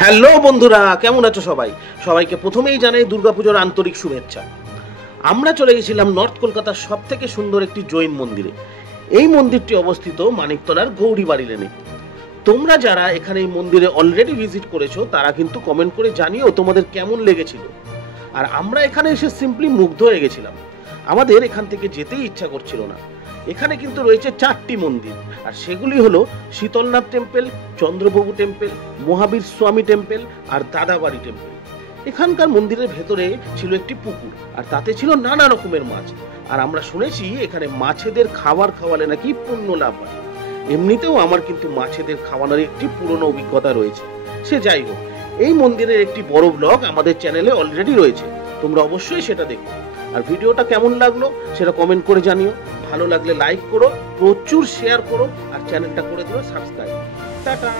Hello বন্ধুরা, কেমন আছো সবাই? সবাইকে প্রথমেই জানাই দুর্গাপুজোর আন্তরিক শুভেচ্ছা। আমরা চলে গেছিলাম নর্থ কলকাতার সব থেকে সুন্দর একটি জৈন মন্দিরে। এই মন্দিরটি অবস্থিত মানিকতলার গৌরীবাড়ি লেনে। তোমরা যারা এখানে এই মন্দিরে অলরেডি ভিজিট করেছো তারা কিন্তু কমেন্ট করে জানিও তোমাদের কেমন লেগেছিল। আর আমরা এখানে এসে সিম্পলি মুগ্ধ হয়ে গেছিলাম, আমাদের এখান থেকে যেতেই ইচ্ছা করছিল না। এখানে কিন্তু রয়েছে 4টি মন্দির, আর সেগুলি হলো শীতলনাথ টেম্পল, চন্দ্রপ্রভু টেম্পল, মহাবীর স্বামী টেম্পল আর দাদাবাড়ি টেম্পল। এখানকার মন্দিরের ভেতরে ছিল একটি পুকুর, আর তাতে ছিল নানা রকমের মাছ। আর আমরা শুনেছি এখানে মাছেদের খাবার খাওয়ালে নাকি পুণ্য লাভ হয়। এমনিতেও আমার কিন্তু মাছেদের খাওয়ানোর একটি পুরনো অভিজ্ঞতা রয়েছে। সে যাই হোক, এই মন্দিরের একটি বড় ব্লগ আমাদের চ্যানেলে অলরেডি রয়েছে, তোমরা অবশ্যই সেটা দেখো। আর ভিডিওটা কেমন লাগলো সেটা কমেন্ট করে জানিও। ভালো লাগলে লাইক করো, প্রচুর শেয়ার করো, আর চ্যানেলটা করে দিও সাবস্ক্রাইব। টাটা।